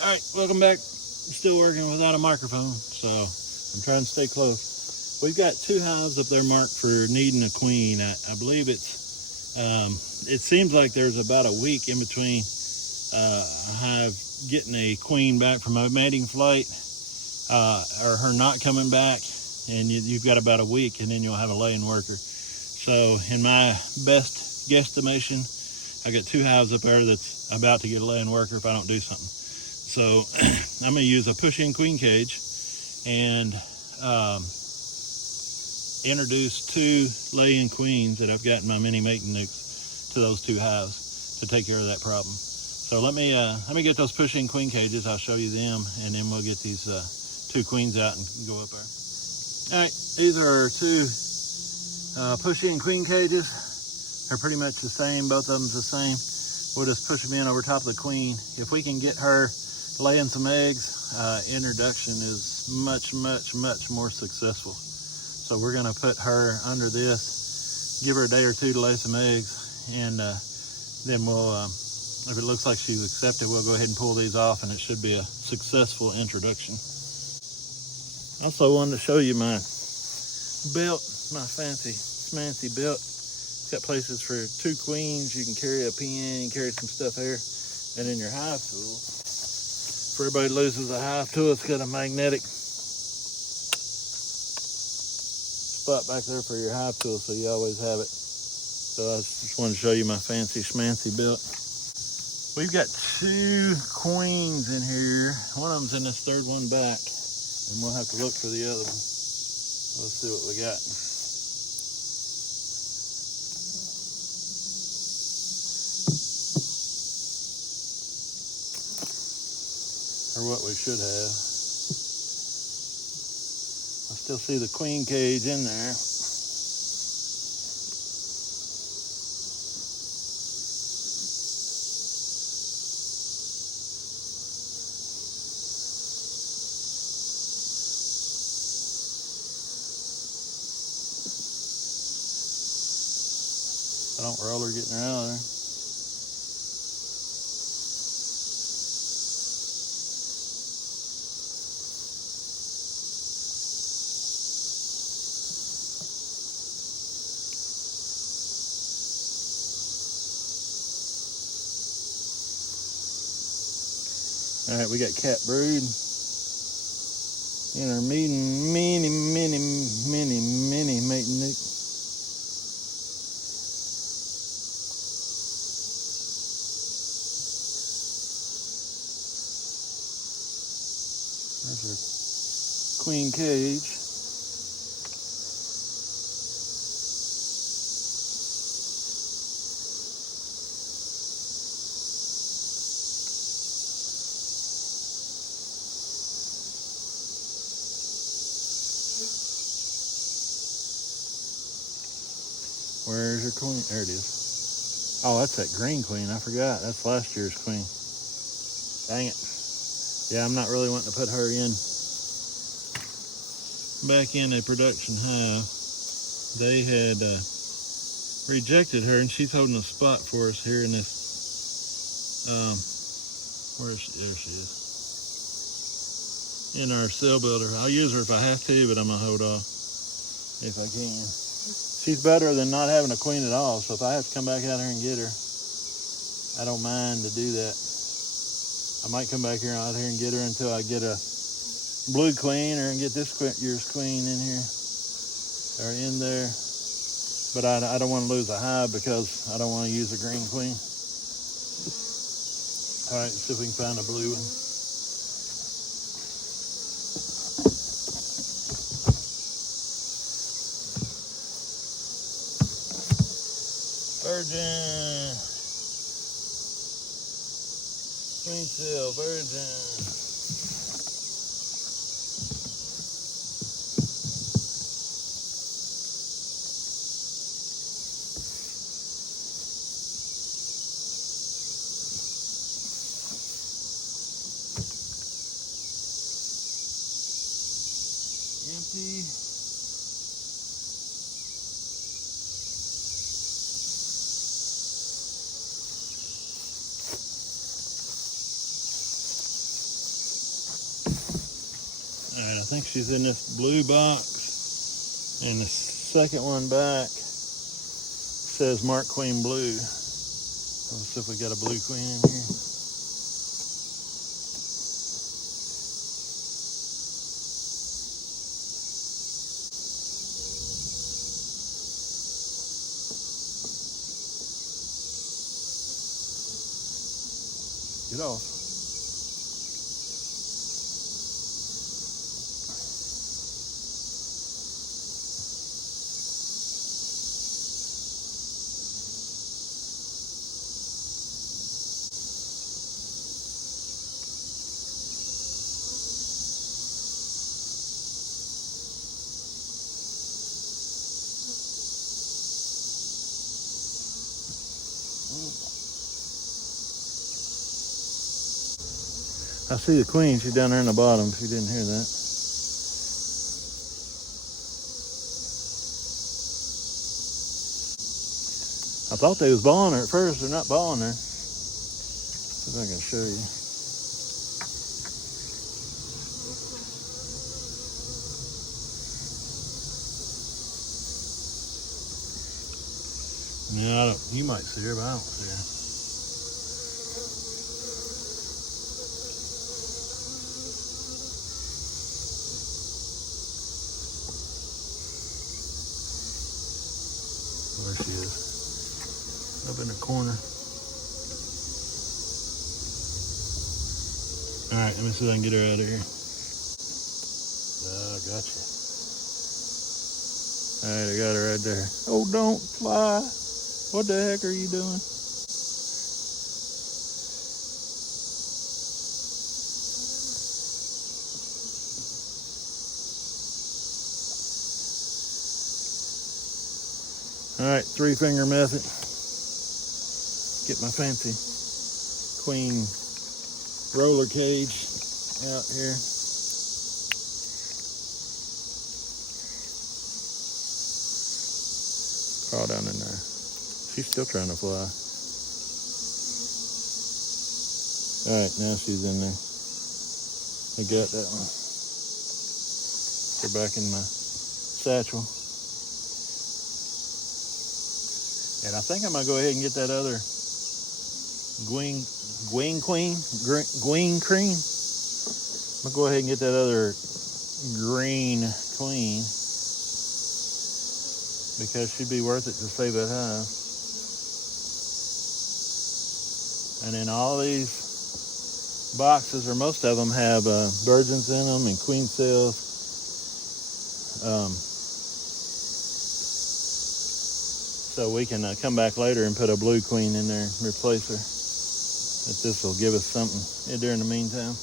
All right, welcome back. I'm still working without a microphone, so I'm trying to stay close. We've got two hives up there marked for needing a queen. I believe it seems like there's about a week in between a hive getting a queen back from a mating flight or her not coming back, and you've got about a week, and then you'll have a laying worker. So in my best guesstimation, I got two hives up there that's about to get a laying worker if I don't do something. So I'm going to use a push-in queen cage and introduce two laying queens that I've got in my mini mating nucs to those two hives to take care of that problem. So let me get those push-in queen cages. I'll show you them, and then we'll get these two queens out and go up there. All right, these are two push-in queen cages. They're pretty much the same. Both of them's the same. We'll just push them in over top of the queen. If we can get her laying some eggs, introduction is much more successful. So we're gonna put her under this, give her a day or two to lay some eggs, and then we'll, if it looks like she's accepted, we'll go ahead and pull these off, and it should be a successful introduction. Also wanted to show you my belt, my fancy schmancy belt. It's got places for two queens. You can carry a pen, you can carry some stuff here, and then your hive tool. For everybody loses a hive tool, it's got a magnetic spot back there for your hive tool, so you always have it. So I just wanted to show you my fancy schmancy belt. We've got two queens in here. One of them's in this third one back, and we'll have to look for the other one. Let's see what we got. Or what we should have. I still see the queen cage in there. I don't roll her getting her out of there. All right, we got cat brood in our mini mating nuke. There's our queen cage. Where's your queen? There it is. Oh, that's that green queen. I forgot. That's last year's queen. Dang it. Yeah, I'm not really wanting to put her in back in a production hive. They had rejected her, and she's holding a spot for us here in this. Where is she? There she is. In our cell builder. I'll use her if I have to, but I'm gonna hold off if I can. She's better than not having a queen at all, so if I have to come back out here and get her, I don't mind to do that. I might come back here out here and get her until I get a blue queen or get this year's queen in here or in there. But I don't want to lose a hive because I don't want to use a green queen. All right, let's see if we can find a blue one. Virgin. Queen cell, virgin. Empty. All right, I think she's in this blue box, and the second one back says Mark Queen Blue. Let's see if we got a blue queen in here. Get off. I see the queen. She's down there in the bottom, if you didn't hear that. I thought they was balling her at first. They're not balling her. See if I can show you. Yeah, you might see her, but I don't see her. There she is, up in the corner. All right, let me see if I can get her out of here. Oh, gotcha. All right, I got her right there. Oh, don't fly. What the heck are you doing? All right, 3-finger method. Get my fancy queen roller cage out here. Crawl down in there. She's still trying to fly. All right, now she's in there. I got that one. They're back in my satchel. And I think I'm gonna go ahead and get that other Gween cream. I'm gonna go ahead and get that other green queen because she'd be worth it to save that hive. And then all these boxes, or most of them, have virgins in them and queen cells. So we can come back later and put a blue queen in there and replace her. But this will give us something during the meantime.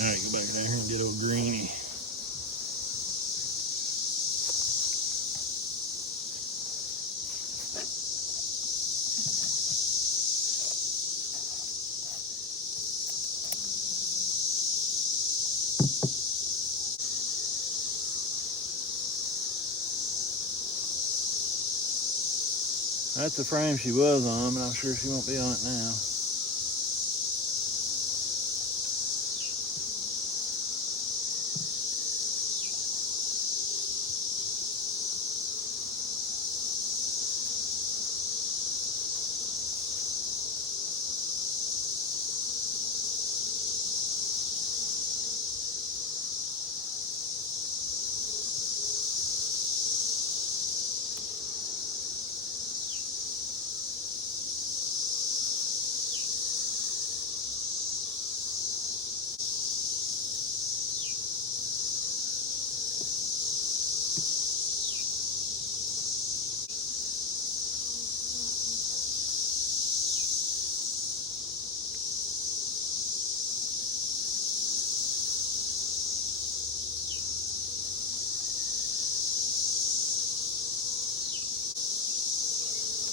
All right, go back down here and get old Greenie. That's the frame she was on, but I'm sure she won't be on it now.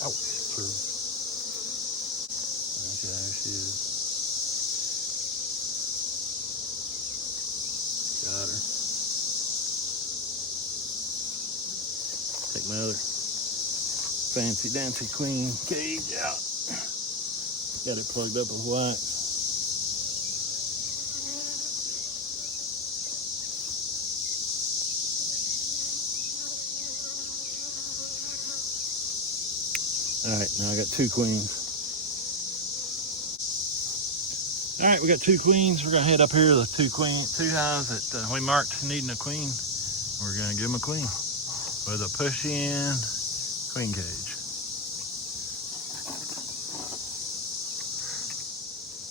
Oh, true. there she is. Got her. Take my other fancy dancy queen cage out. Got it plugged up with wax. All right, now I got 2 queens. All right, we got 2 queens. We're gonna head up here to the 2 hives that we marked needing a queen. We're gonna give them a queen with a push-in queen cage.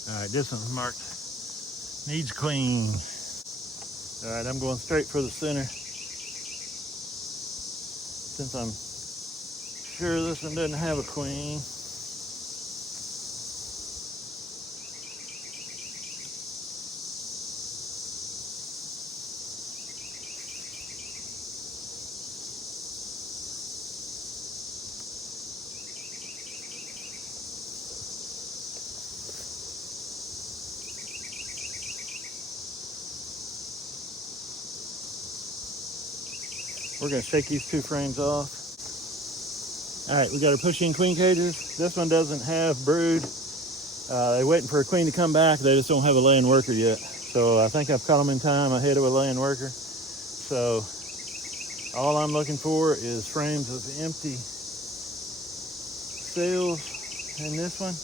All right, this one's marked needs queen. All right, I'm going straight for the center. Since I'm sure this one doesn't have a queen. We're gonna shake these 2 frames off. All right, we got our push-in queen cages. This one doesn't have brood. They're waiting for a queen to come back. They just don't have a laying worker yet. So I think I've caught them in time ahead of a laying worker. So all I'm looking for is frames of empty cells in this one.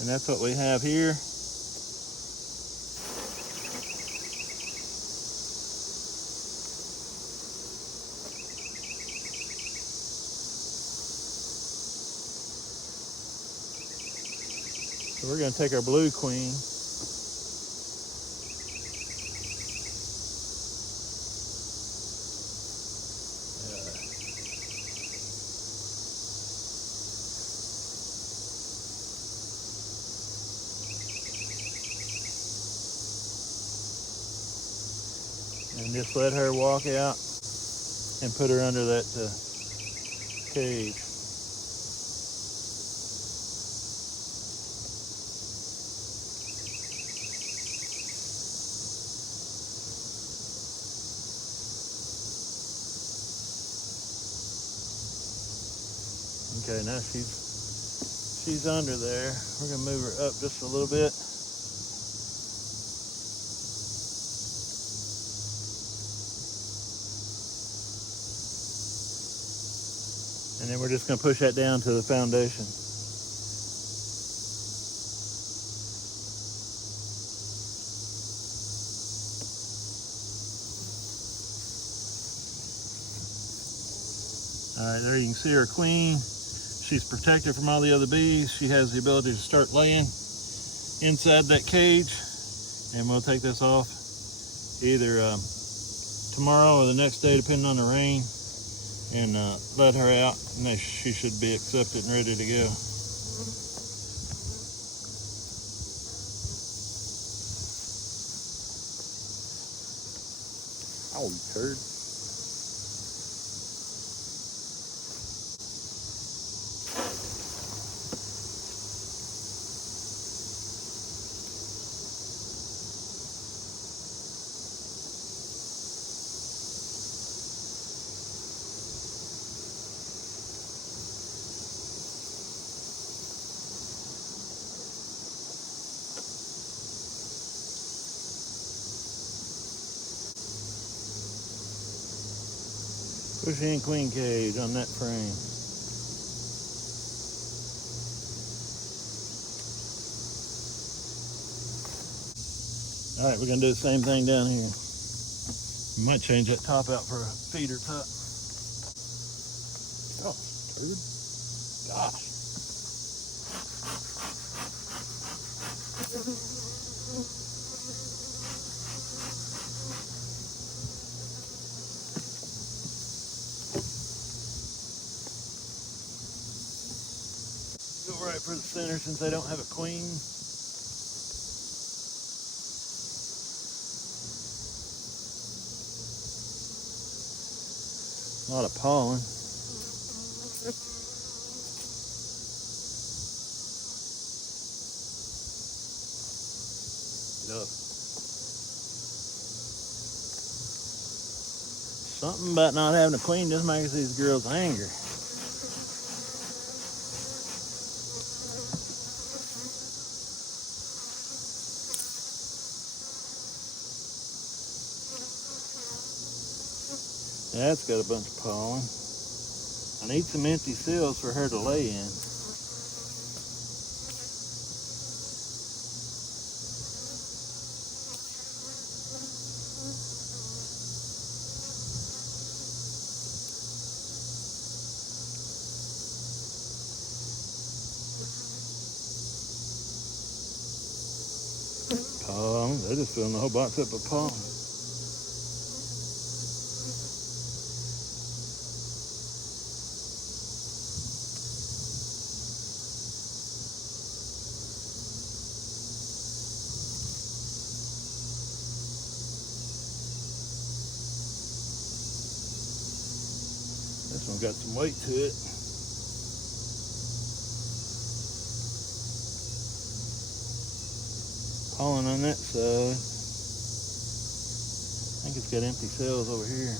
And that's what we have here. So we're going to take our blue queen. And just let her walk out and put her under that cage. Okay, now she's under there. We're gonna move her up just a little bit. And then we're just gonna push that down to the foundation. All right, there you can see her queen. She's protected from all the other bees. She has the ability to start laying inside that cage. And we'll take this off either tomorrow or the next day, depending on the rain, and let her out, and she should be accepted and ready to go. Oh, you turd. Push-in queen cage on that frame. All right, we're gonna do the same thing down here. We might change that top out for a feeder top. Oh, dude. Gosh. Go right for the center since they don't have a queen. A lot of pollen. up. Something about not having a queen just makes these girls angry. That's got a bunch of pollen. I need some empty cells for her to lay in. Pollen, they're just filling the whole box up with pollen. This one's got some weight to it. Pollen on that side. I think it's got empty cells over here.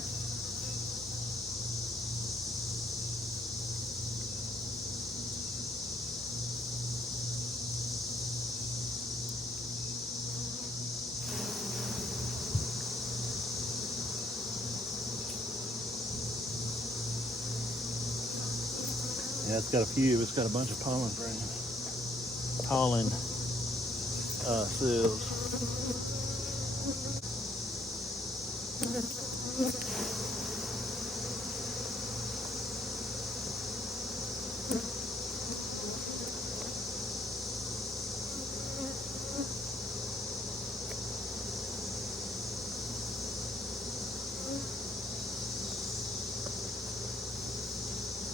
Yeah, it's got a few. It's got a bunch of pollen frames. Pollen cells.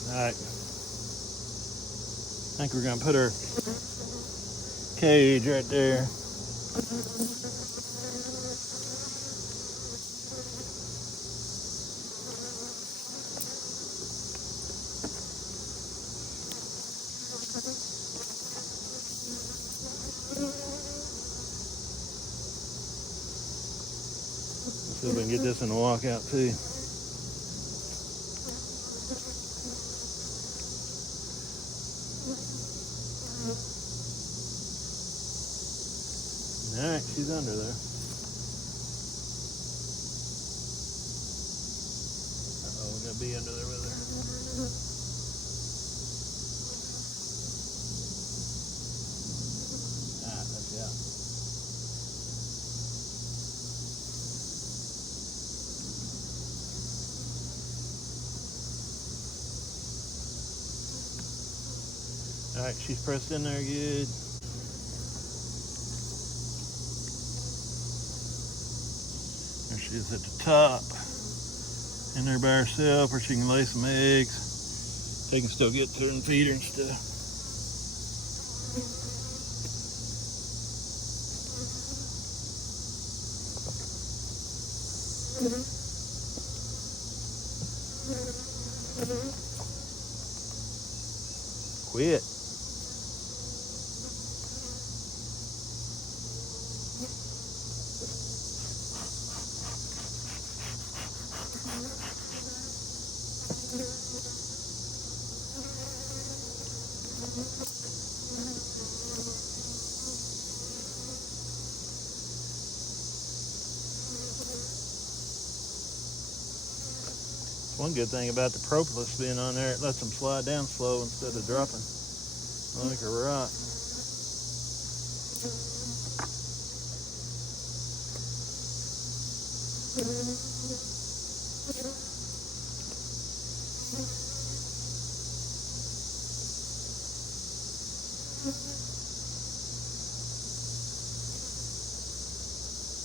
All right. I think we're gonna put our cage right there. Let's see if we can get this in the walkout too. All right, she's under there. Uh-oh, we got a bee under there with her. All right, let's go. All right, she's pressed in there good. There she is at the top, in there by herself, where she can lay some eggs. They can still get to her and feed her and stuff. Quit. One good thing about the propolis being on there, it lets them slide down slow instead of dropping like a rock.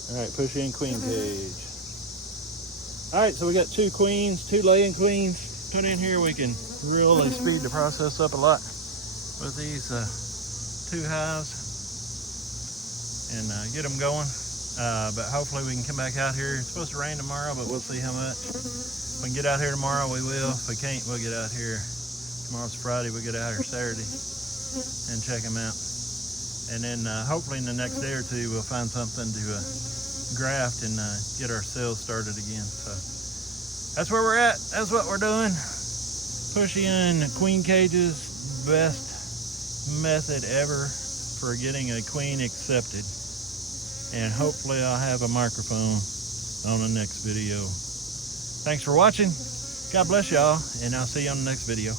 All right, push in queen cage. All right, so we got 2 queens, 2 laying queens put in here. We can really speed the process up a lot with these 2 hives and get them going. But hopefully we can come back out here. It's supposed to rain tomorrow, but we'll see how much. If we can get out here tomorrow, we will. If we can't, we'll get out here. Tomorrow's Friday, we'll get out here Saturday and check them out. And then hopefully in the next day or two, we'll find something to graft and get our cells started again. So that's where we're at. That's what we're doing. Pushing queen cages, best method ever for getting a queen accepted. And hopefully I'll have a microphone on the next video. Thanks for watching. God bless y'all, and I'll see you on the next video.